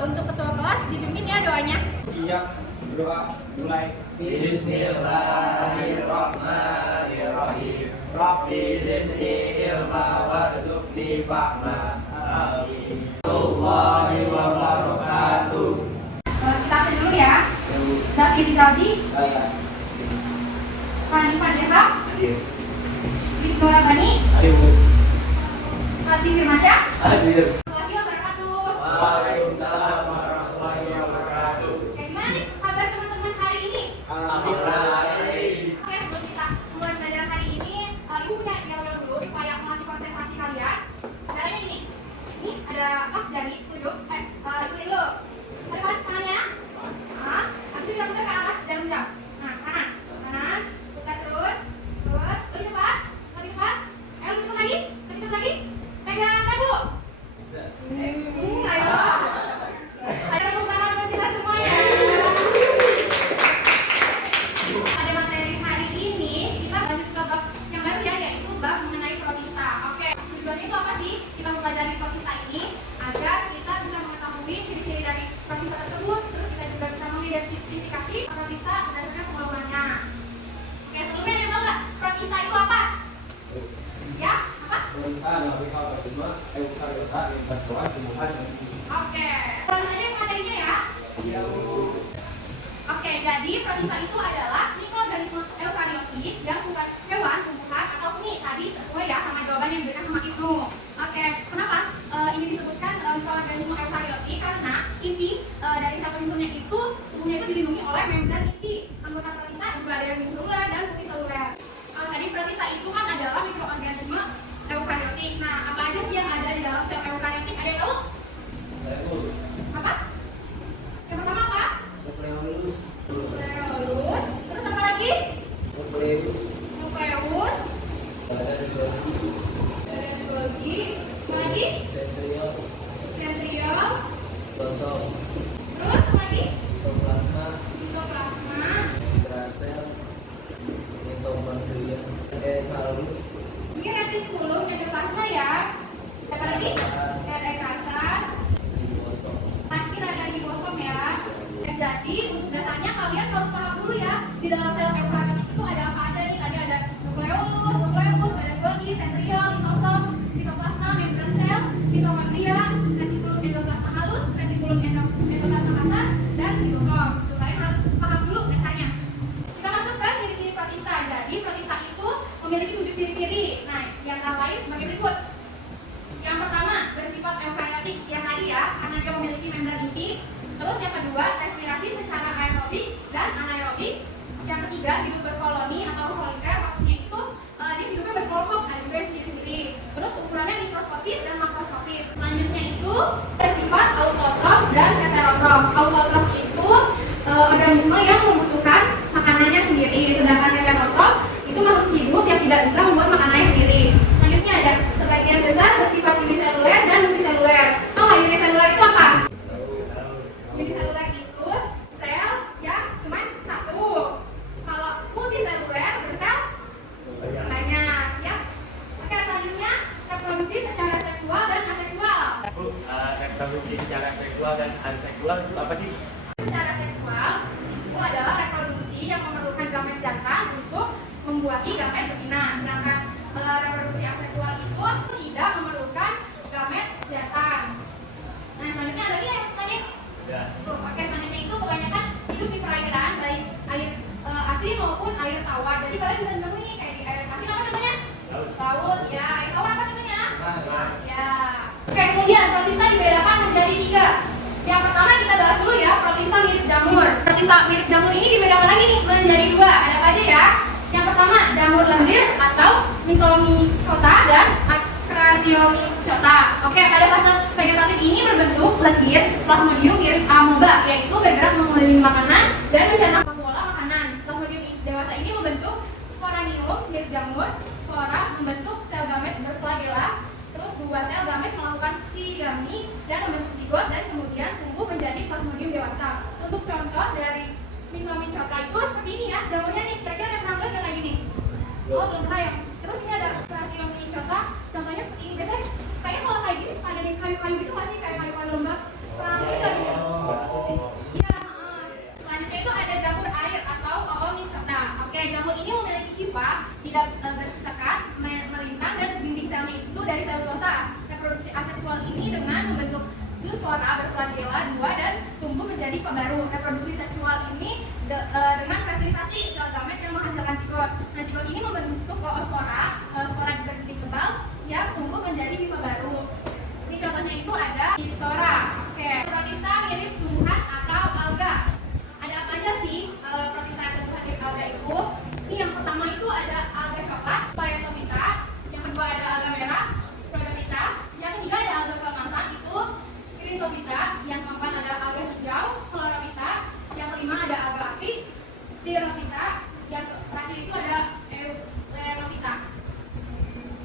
Untuk ketua kelas dipimpin ya doanya. Siap, doa mulai. Bismillahirrahmanirrahim. Rabbi zidni ilma warzuqni fahma. Amin. Wassalamualaikum wabarakatuh. Kita absen dulu ya. Zaki Rizaldi, Saya Fani Fadirha, hadir. Ibnu Rabani, Hadir. Hati Firmansyah. Hadir. Assalamualaikum warahmatullahi wabarakatuh. Waalaikumsalam warahmatullahi wabarakatuh. Gimana nih kabar teman-teman hari ini? Alhamdulillah. Oke, sebelum kita mulai belajar hari ini, ibu punya yel-yel dulu supaya melatih konsentrasi kalian. Caranya gini, ini ada jari tunjuk, ikutin dulu. Ada kan tangannya? Nah, habis itu kita putar ke arah jarum jam. Nah, kanan, putar terus, lebih cepat, lebih cepat. Lebih cepat lagi, pegang dagu. Ayo. Ada tepuk tangan buat kita semuanya. Pada materi hari ini kita lanjut ke bab yang baru ya, yaitu bab mengenai protista. Oke, tujuannya itu apa sih? Kita mempelajari protista ini agar kita bisa mengetahui ciri-ciri dari protista tersebut, terus kita juga bisa mengidentifikasi protista berdasarkan pengolahannya. Oke, sebelumnya ada yang tahu nggak protista itu apa? Ya, apa? Oke, langsung aja ke materinya ya. Oke, jadi protista itu adalah mikroorganisme eukariotik yang bukan hewan, tumbuhan, atau fungi. Tadi sesuai ya sama jawaban yang diberikan sama Ibnu. Oke, kenapa ini disebutkan mikroorganisme eukariotik? Karena inti dari sel penyusunnya itu tubuhnya itu dilindungi oleh membran inti. Anggota protista juga ada yang uniseluler dan multiseluler. Tadi protista itu kan adalah mikroorganisme eukariotik. Nah, apa aja sih yang ada di dalam sel eukariotik? Ada yang tahu? Apa? Yang pertama apa? Nukleus. Nukleus. Terus apa lagi? Nukleus. Nukleus. Badan biologi. Badan biologi. Apa lagi? Sentriol. Sentriol. Klosom. Terus apa lagi? Sitoplasma. Sitoplasma. Intrasel. Mitokondria. Endothallus. Ini retikulum endoplasma ya. Apa lagi? RE kasar. Ribosom. Akhir ada ribosom ya. Jadi dasarnya kalian harus paham dulu ya. Di dalam sel eukariotik itu ada apa aja nih? Tadi ada nukleus, badan biologi, sentriol, lisosom, sitoplasma, membran sel, mitokondria, retikulum endoplasma halus, retikulum endoplasma kasar, dan ribosom. Tuh, kalian harus paham dulu dasarnya. Kita masuk ke ciri-ciri protista. Jadi protista itu memiliki 7 ciri-ciri. Nah, yang lain sebagai berikut. Yang pertama, bersifat eukariotik yang tadi ya, karena dia memiliki membran inti. Terus yang kedua, respirasi secara aerobik dan anaerobik. Yang ketiga, hidup berkoloni atau soliter, maksudnya itu dia hidupnya berkelompok, ada juga yang sendiri-sendiri. Terus ukurannya mikroskopis dan makroskopis. Selanjutnya itu bersifat autotrof dan heterotrof. Autotrof itu organisme yang membutuhkan makanannya sendiri, sedangkan heterotrof itu makhluk hidup yang tidak bisa membuat makanannya sendiri. Selanjutnya ada sebagian besar bersifat uniseluler dan multiseluler. Oh, uniseluler itu apa? Uniseluler itu sel yang cuma satu. Kalau multiseluler bersel banyak, ya. Oke, selanjutnya reproduksi secara seksual dan aseksual. Bu, reproduksi secara seksual dan aseksual itu apa sih? Secara seksual itu adalah reproduksi yang memerlukan gamet jantan untuk membuahi gamet betina. Sedangkan reproduksi aseksual itu tidak memerlukan gamet jantan. Nah, selanjutnya ada lagi ya tadi. Ya. Tuh, oke, selanjutnya itu kebanyakan hidup di perairan, baik air asin maupun air tawar. Jadi kalian bisa menemui kayak di air asin apa contohnya? Laut, ya. Air tawar apa contohnya? Ya. Oke, kemudian protista dibedakan menjadi 3. Yang pertama kita bahas dulu ya, protista mirip jamur. Protista mirip jamur ini dibedakan lagi nih menjadi 2. Ada apa aja ya? Yang pertama jamur lendir atau Myxomicota dan Acrasiomycota. Oke, pada fase vegetatif ini berbentuk lendir plasmodium mirip amoeba, yaitu bergerak mengelilingi makanan dan mencerna pola makanan. Plasmodium dewasa ini membentuk sporanium mirip jamur. Spora membentuk sel gamet berflagela. Terus 2 sel gamet melakukan sigami dan membentuk zigot dan kemudian tumbuh menjadi plasmodium dewasa. Untuk contoh dari Myxomicota itu seperti ini ya, jamurnya nih. Kira-kira ada pernah lihat kayak gini? Oh, belum pernah ya. Terus ini ada Acrasiomycota, contohnya seperti ini. Biasanya kayaknya kalau kayak gini suka ada di kayu-kayu gitu nggak sih? Kayak kayu-kayu lembab. Pernah lihat nggak? spora berflagela 2 dan tumbuh menjadi pembaru. Reproduksi seksual ini dengan fertilisasi sel gamet yang menghasilkan zigot. Nah, zigot ini membentuk oospora, spora dikebal yang tumbuh menjadi pipa baru. Ini contohnya itu ada Phytophthora. Oke, protista mirip tumbuhan atau alga. Ada apa aja sih protista atau tumbuhan mirip alga itu? Ini yang pertama itu ada alga coklat, Phaeophyta. Yang kedua ada alga merah, Rhodophyta. Yang ketiga ada alga keemasan itu Chrysophyta. Yang keempat ada alga hijau, Chlorophyta. Yang kelima ada alga api, Pterophyta. Yang terakhir itu ada Euplerophyta.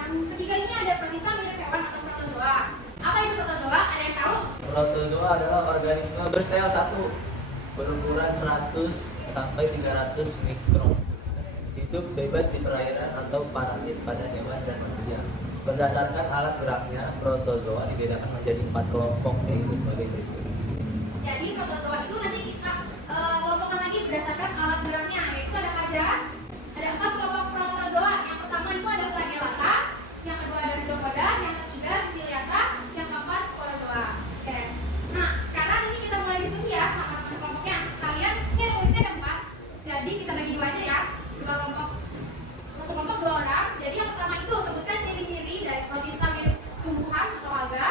Yang ketiga ini ada protista mirip hewan atau protozoa. Apa itu protozoa? Ada yang tahu? Protozoa adalah organisme bersel satu berukuran 100 sampai 300 mikron. Hidup bebas di perairan atau parasit pada hewan dan manusia. Berdasarkan alat geraknya, protozoa dibedakan menjadi 4 kelompok yaitu sebagai berikut. Jadi protozoa itu nanti kita kelompokkan lagi berdasarkan alat geraknya, yaitu ada apa aja? Ada 4 kelompok protozoa. Yang pertama itu ada flagellata, yang kedua ada rhizopoda, yang ketiga siciliata, yang keempat sporozoa. Oke. Nah, sekarang ini kita mulai diskusi ya sama teman kelompoknya. Kalian ini ada muridnya ada 4. Jadi kita bagi dua aja ya. Dua kelompok. Satu kelompok 2 orang. Jadi yang pertama itu sebutkan ciri-ciri dari protista mirip tumbuhan atau alga.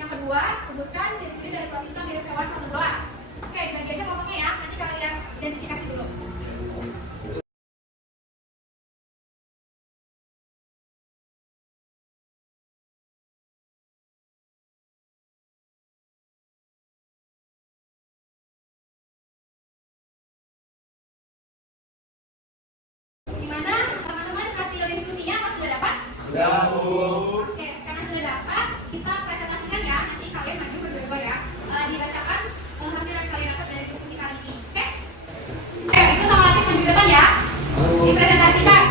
Yang kedua, sebutkan ciri-ciri dari protista mirip hewan protozoa. Oke, dibagi aja kelompoknya ya. Nanti kalian identifikasi dulu. Gimana teman-teman hasil diskusinya? Apa sudah dapat? Oke, karena sudah dapat, kita presentasikan ya. Nanti kalian maju berdua ya. Dibacakan hasil yang kalian dapat dari diskusi kali ini. Oke? Oke, itu sama lagi maju ke depan ya. Dipresentasikan.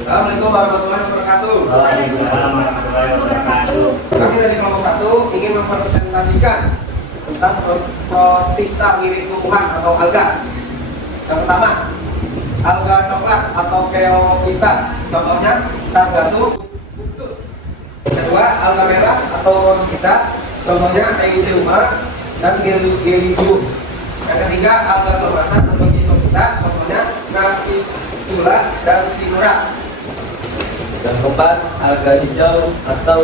Assalamualaikum warahmatullahi wabarakatuh. Waalaikumsalam warahmatullahi wabarakatuh. Kami dari kelompok 1 ingin mempresentasikan tentang protista mirip tumbuhan atau alga. Yang pertama, alga coklat atau Phaeophyta. Contohnya Sargassum punctus. Kedua, alga merah atau Rhodophyta. Contohnya Euthyuma dan Gelidium. Yang ketiga, alga keemasan atau Chrysophyta. Contohnya Navicula dan Sinura. Yang keempat, alga hijau atau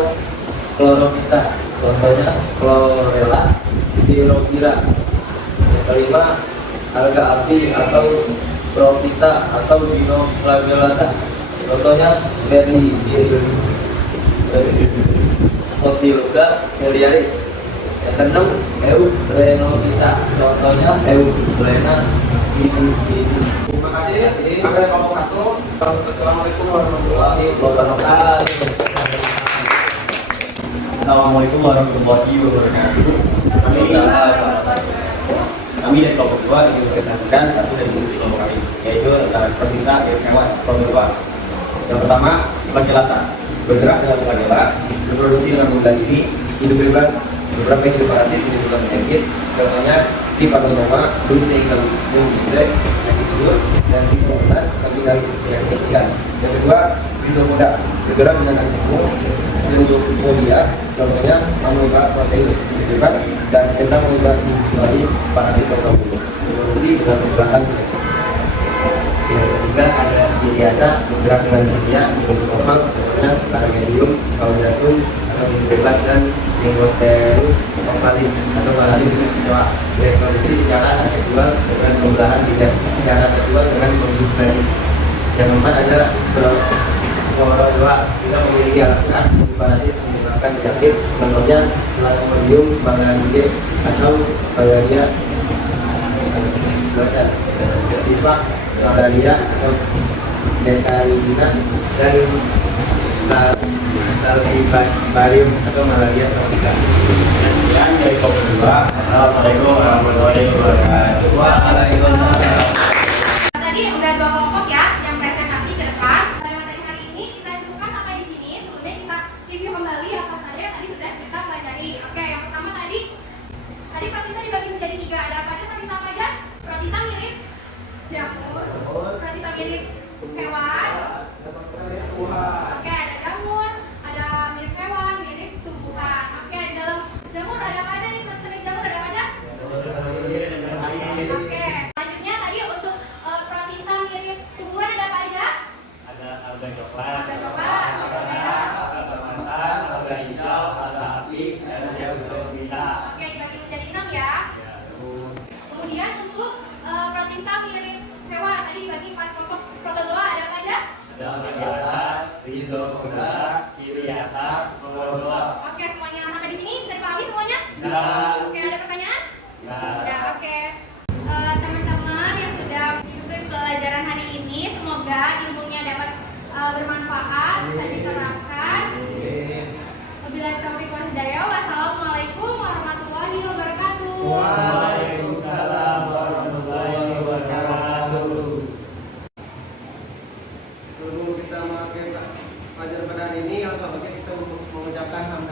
Chlorophyta. Contohnya Chlorella, Pterophyta. Yang kelima, alga api atau Prophyta atau Dinoflagellata. Contohnya Potiloga Heliaris. Yang keenam, Euprenophyta. Contohnya Euplena Vinifidis. Terima kasih. Kami dari kelompok 1. Assalamualaikum warahmatullahi Wabarakatuh. Assalamualaikum warahmatullahi wabarakatuh. Kami dari kelompok 2 ingin mempresentasikan hasil dari diskusi kelompok kami, yaitu tentang protista mirip hewan protozoa. Yang pertama, flagellata. Bergerak dengan flagella, berproduksi dalam bulan ini, hidup bebas, beberapa hidup parasit, menimbulkan penyakit. Contohnya Trypanosoma, Dulceium insect, penyakit tidur, dan Trypomonas sabinalis, penyakit ikan. Yang kedua, Rhizopoda. Bergerak dengan antikum, Pseudopodia, contohnya Amoeba proteus, bebas, dan Entamoeba individualis, parasit bulu. Berproduksi dengan perubahan. Yang ketiga ada Ciliata, bergerak dengan silia, bentuk oval, contohnya Paramecium, Caudatum, atau bebas, dan Lingoterus ovalis atau parasit khusus kecoa. Reproduksi secara aseksual dengan pembelahan bidang, secara seksual dengan kombinasi. Yang keempat ada sporozoa. Kita memiliki alat parasit menyebabkan penyakit, contohnya Plasmodium balanidae atau Balaria Tifas, Balaria atau Decaidina, dan Talvibarium atau malaria tropika. Dan dari kelompok 2, Assalamualaikum warahmatullahi wabarakatuh. Waalaikumsalam. Tadi udah 2 kelompok ya yang presentasi ke depan. Pada materi hari ini kita cukupkan sampai di sini. Sebelumnya kita review kembali apa saja yang tadi sudah kita pelajari. Oke, yang pertama tadi protista dibagi menjadi 3. Ada apa aja protista apa aja? Protista mirip jamur, protista mirip hewan. Oke, ada jamur, ada mirip hewan, mirip ada apa aja nih? Protistar mirip jamur ada apa aja? Oke. Selanjutnya tadi untuk protistar mirip tumbuhan ada apa aja? Ada alga coklat, Alga coklat, alga merah, alga masar, alga hijau, alga api, dan ada bidang. Oke, dibagi menjadi 6 ya. Kemudian untuk protistar mirip hewan tadi dibagi 4 kelompok protozoa ada apa aja? Ada alga rhizopoda, siriata, sporozoa. Oke, semuanya sampai di sini bisa dipahami semuanya? Bisa. Oke, ada pertanyaan? Ya. Udah, oke. Teman-teman yang sudah mengikuti pelajaran hari ini, semoga ilmunya dapat bermanfaat, bisa diterapkan. Wabillahi taufiq wal hidayah. Wassalamualaikum warahmatullahi wabarakatuh. Waalaikumsalam warahmatullahi wabarakatuh. Sebelum kita mengakhiri pelajaran pada hari ini, alhamdulillah kita mengucapkan hamdalah